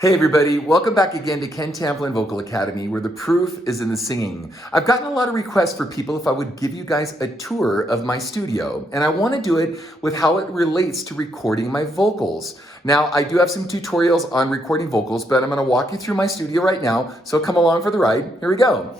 Hey everybody, welcome back again to Ken Tamplin Vocal Academy, where the proof is in the singing. I've gotten a lot of requests for people if I would give you guys a tour of my studio, and I want to do it with how it relates to recording my vocals. Now, I do have some tutorials on recording vocals, but I'm going to walk you through my studio right now, so come along for the ride. Here we go.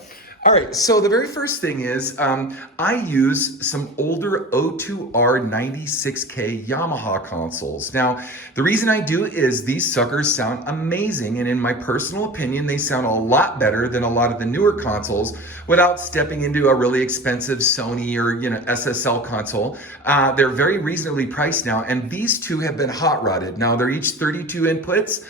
All right, so the very first thing is I use some older O2R 96K Yamaha consoles. Now, the reason I do is these suckers sound amazing, and in my personal opinion, they sound a lot better than a lot of the newer consoles without stepping into a really expensive Sony or SSL console. They're very reasonably priced now, and these two have been hot rodded. Now, they're each 32 inputs,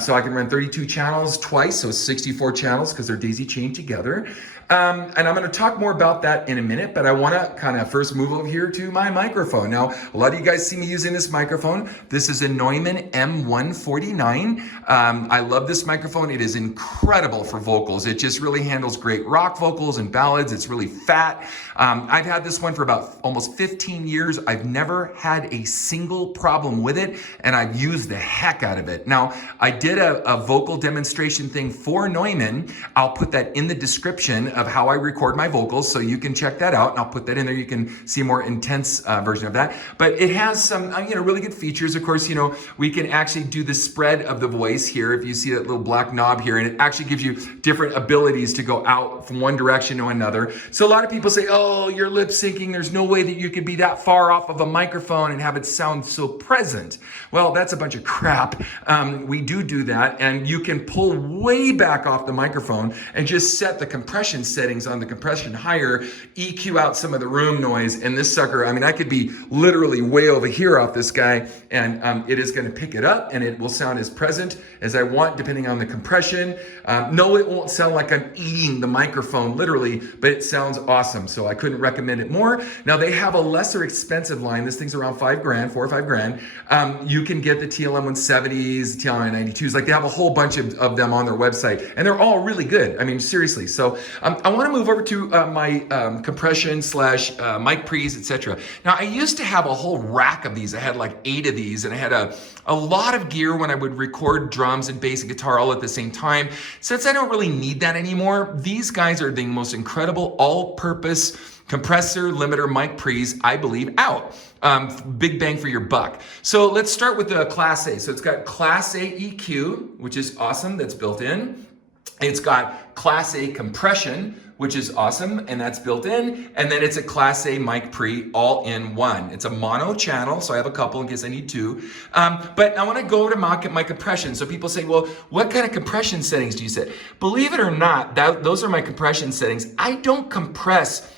so I can run 32 channels twice, so 64 channels because they're daisy chained together. And I'm going to talk more about that in a minute, but I want to kind of first move over here to my microphone. Now, a lot of you guys see me using this microphone. This is a Neumann M149. I love this microphone. It is incredible for vocals. It just really handles great rock vocals and ballads. It's really fat. I've had this one for about almost 15 years. I've never had a single problem with it, and I've used the heck out of it. Now, I did a vocal demonstration thing for Neumann. I'll put that in the description of how I record my vocals, so you can check that out, and I'll put that in there. You can see a more intense version of that. But it has some really good features. Of course, we can actually do the spread of the voice here. If you see that little black knob here, and it actually gives you different abilities to go out from one direction to another. So a lot of people say, oh, you're lip syncing. There's no way that you could be that far off of a microphone and have it sound so present. Well, that's a bunch of crap. We do that, and you can pull way back off the microphone and just set the compression settings on the compression higher, EQ out some of the room noise, and this sucker, I could be literally way over here off this guy, and it is going to pick it up, and it will sound as present as I want depending on the compression. No, it won't sound like I'm eating the microphone literally, but it sounds awesome, so I couldn't recommend it more. Now, they have a lesser expensive line. This thing's around $4 or $5 grand. You can get the TLM 170s, the TLM 92s, like they have a whole bunch of them on their website, and they're all really good. Seriously. So I want to move over to my compression / mic pre's, etc. Now, I used to have a whole rack of these. I had like 8 of these, and I had a lot of gear when I would record drums and bass and guitar all at the same time. Since I don't really need that anymore, these guys are the most incredible all-purpose compressor, limiter, mic pre's, I believe, out. Big bang for your buck. So let's start with the Class A. So it's got Class A EQ, which is awesome, that's built in. It's got Class A compression, which is awesome, and that's built in. And then it's a Class A mic pre all in one. It's a mono channel, so I have a couple in case I need 2. But I want to go over to my compression. So people say, well, what kind of compression settings do you set? Believe it or not, those are my compression settings. I don't compress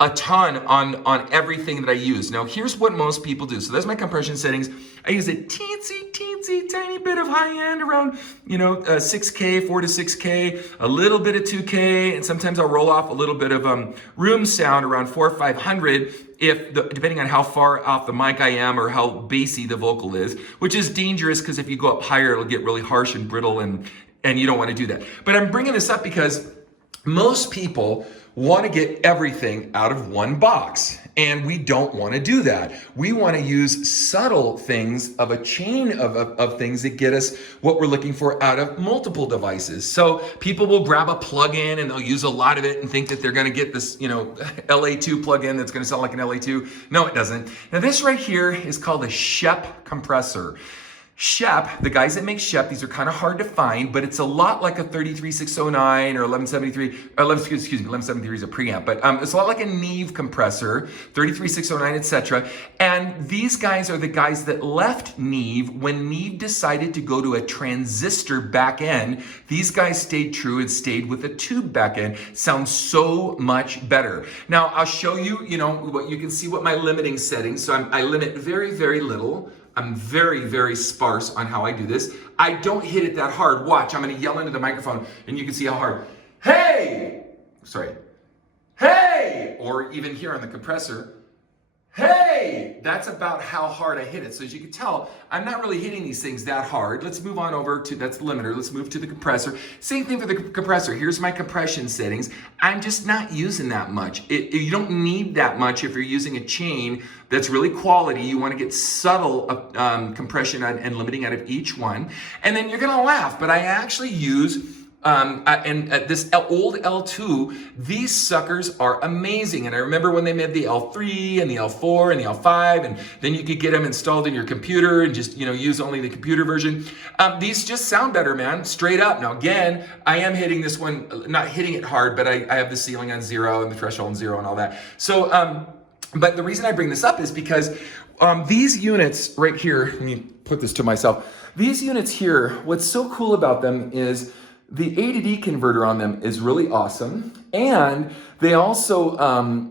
a ton on everything that I use. Now, here's what most people do. So that's my compression settings. I use a teensy tiny bit of high end around 6K, 4 to 6K, a little bit of 2K, and sometimes I'll roll off a little bit of room sound around 400 or 500 depending on how far off the mic I am or how bassy the vocal is, which is dangerous because if you go up higher, it'll get really harsh and brittle, and you don't want to do that. But I'm bringing this up because most people want to get everything out of one box, and we don't want to do that. We want to use subtle things of a chain of things that get us what we're looking for out of multiple devices. So people will grab a plug-in and they'll use a lot of it and think that they're going to get this, LA2 plug-in that's going to sound like an LA2. No, it doesn't. Now this right here is called a Shep compressor. Shep, the guys that make Shep, these are kind of hard to find, but it's a lot like a 33609 or 1173, 1173 is a preamp, but it's a lot like a Neve compressor, 33609, etc. And these guys are the guys that left Neve when Neve decided to go to a transistor back end. These guys stayed true and stayed with a tube back end. Sounds so much better. Now, I'll show you, what you can see what my limiting settings. So I limit very, very little. I'm very, very sparse on how I do this. I don't hit it that hard. Watch, I'm gonna yell into the microphone and you can see how hard. Hey! Sorry. Hey! Or even here on the compressor. Hey, that's about how hard I hit it. So as you can tell, I'm not really hitting these things that hard. Let's move on over to, that's the limiter. Let's move to the compressor. Same thing for the compressor. Here's my compression settings. I'm just not using that much. You don't need that much if you're using a chain that's really quality. You want to get subtle compression and limiting out of each one. And then you're gonna laugh, but I actually use this old L2, these suckers are amazing. And I remember when they made the L3 and the L4 and the L5, and then you could get them installed in your computer and just, use only the computer version. These just sound better, man, straight up. Now, again, I am hitting this one, not hitting it hard, but I have the ceiling on 0 and the threshold on 0 and all that. So, but the reason I bring this up is because these units right here, let me put this to myself. These units here, what's so cool about them is the A to D converter on them is really awesome, and they also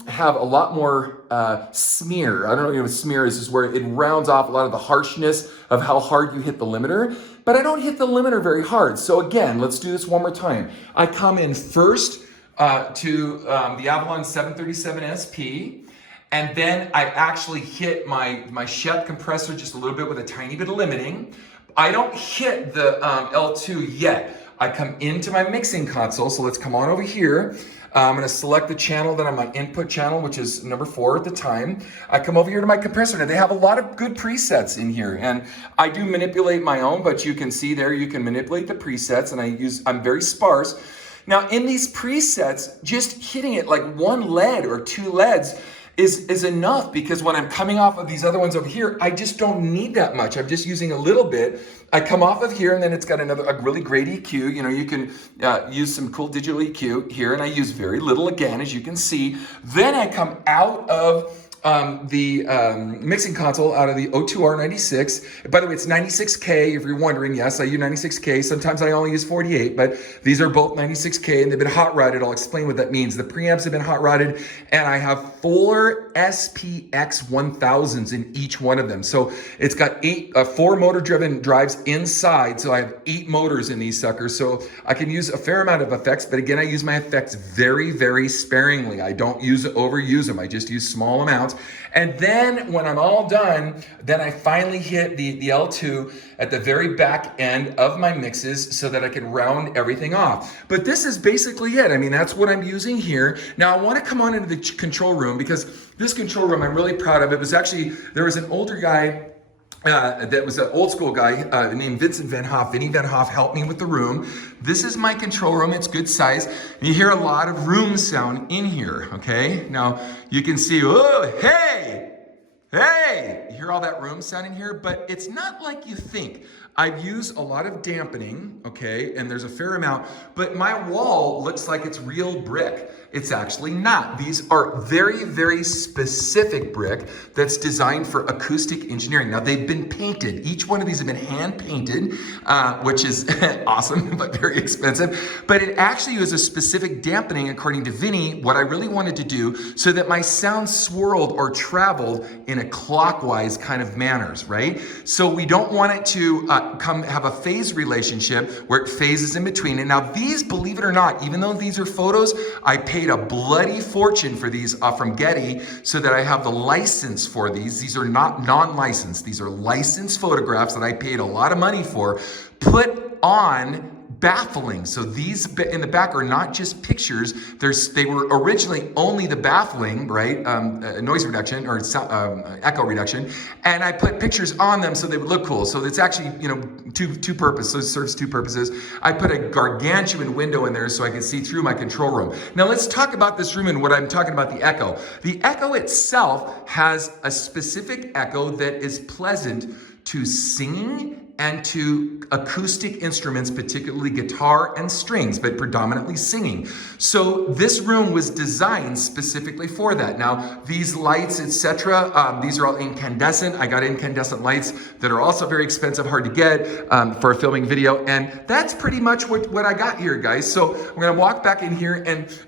have a lot more smear. I don't know what smear is, where it rounds off a lot of the harshness of how hard you hit the limiter, but I don't hit the limiter very hard. So again, let's do this one more time. I come in first to the Avalon 737 SP, and then I actually hit my Shep compressor just a little bit with a tiny bit of limiting. I don't hit the L2 yet. I come into my mixing console, so let's come on over here. I'm gonna select the channel that I'm on, input channel, which is number 4 at the time. I come over here to my compressor. Now they have a lot of good presets in here, and I do manipulate my own, but you can see there, you can manipulate the presets, and I'm very sparse. Now in these presets, just hitting it like 1 lead or 2 leads is enough, because when I'm coming off of these other ones over here, I just don't need that much. I'm just using a little bit. I come off of here, and then it's got a really great EQ. You can use some cool digital EQ here, and I use very little again, as you can see. Then I come out of the mixing console, out of the O2R96. By the way, it's 96K, if you're wondering. Yes, I use 96K. Sometimes I only use 48, but these are both 96K, and they've been hot rodded. I'll explain what that means. The preamps have been hot rodded, and I have 4 SPX 1000s in each one of them. So it's got 4 motor driven drives inside. So I have 8 motors in these suckers. So I can use a fair amount of effects, but again, I use my effects very, very sparingly. I don't overuse them. I just use small amounts. And then when I'm all done, then I finally hit the L2 at the very back end of my mixes so that I can round everything off. But this is basically it. I mean, that's what I'm using here. Now I want to come on into the control room, because this control room I'm really proud of. It was actually, there was an older guy that was an old school guy named Vincent Van Hoff. Vinny Van Hoff helped me with the room. This is my control room. It's good size. You hear a lot of room sound in here, okay? Now, you can see, oh, hey! You hear all that room sound in here, but it's not like you think. I've used a lot of dampening, okay, and there's a fair amount, but my wall looks like it's real brick. It's actually not. These are very, very specific brick that's designed for acoustic engineering. Now, they've been painted. Each one of these have been hand painted, which is awesome, but very expensive. But it actually uses a specific dampening, according to Vinny, what I really wanted to do, so that my sound swirled or traveled in a clockwise kind of manners, right? So we don't want it to have a phase relationship where it phases in between. And now these, believe it or not, even though these are photos, I paid a bloody fortune for these from Getty, so that I have the license for these. These are not non-licensed. These are licensed photographs that I paid a lot of money for, put on baffling. So these in the back are not just pictures. They were originally only the baffling, right? Noise reduction or echo reduction. And I put pictures on them so they would look cool. So it's actually, two purposes. So it serves 2 purposes. I put a gargantuan window in there so I can see through my control room. Now let's talk about this room and what I'm talking about, the echo. The echo itself has a specific echo that is pleasant to singing and to acoustic instruments, particularly guitar and strings, but predominantly singing. So this room was designed specifically for that. Now, these lights, etc., these are all incandescent. I got incandescent lights that are also very expensive, hard to get for filming video, and that's pretty much what I got here, guys. So I'm gonna walk back in here,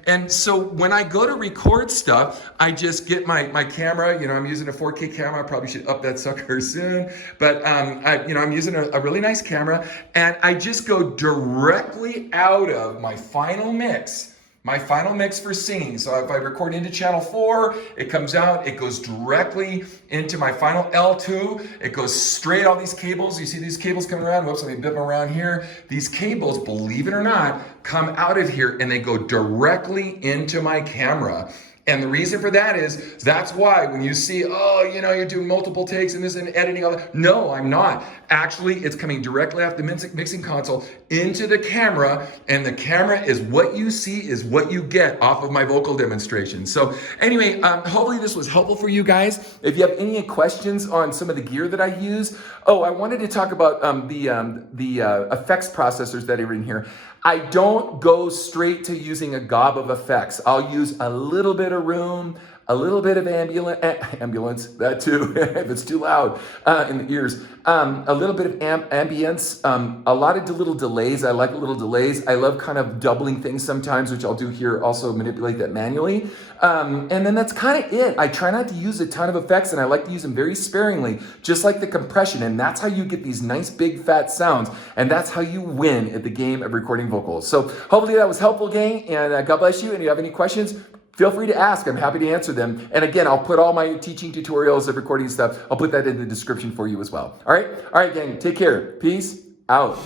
and so when I go to record stuff, I just get my camera. I'm using a 4K camera. I probably should up that sucker soon, but I'm using a really nice camera, and I just go directly out of my final mix my final mix for singing. So if I record into channel 4, it comes out, it goes directly into my final L2. It goes straight, all these cables, you see these cables coming around, whoops, let me bit them around here. These cables, believe it or not, come out of here and they go directly into my camera. And the reason for that is, that's why when you see, oh, you know, you're doing multiple takes and this and editing all that. No, I'm not. Actually, it's coming directly off the mixing console into the camera, and the camera is what you see is what you get off of my vocal demonstration. So anyway, hopefully this was helpful for you guys. If you have any questions on some of the gear that I use, I wanted to talk about the effects processors that are in here. I don't go straight to using a gob of effects. I'll use a little bit of room, a little bit of ambulance, that too, if it's too loud in the ears. A little bit of ambience, a lot of little delays. I like little delays. I love kind of doubling things sometimes, which I'll do here, also manipulate that manually. And then that's kind of it. I try not to use a ton of effects, and I like to use them very sparingly, just like the compression. And that's how you get these nice big fat sounds. And that's how you win at the game of recording vocals. So hopefully that was helpful, gang. And God bless you. And if you have any questions, feel free to ask. I'm happy to answer them. And again, I'll put all my teaching tutorials of recording stuff, I'll put that in the description for you as well. All right, gang, take care. Peace out.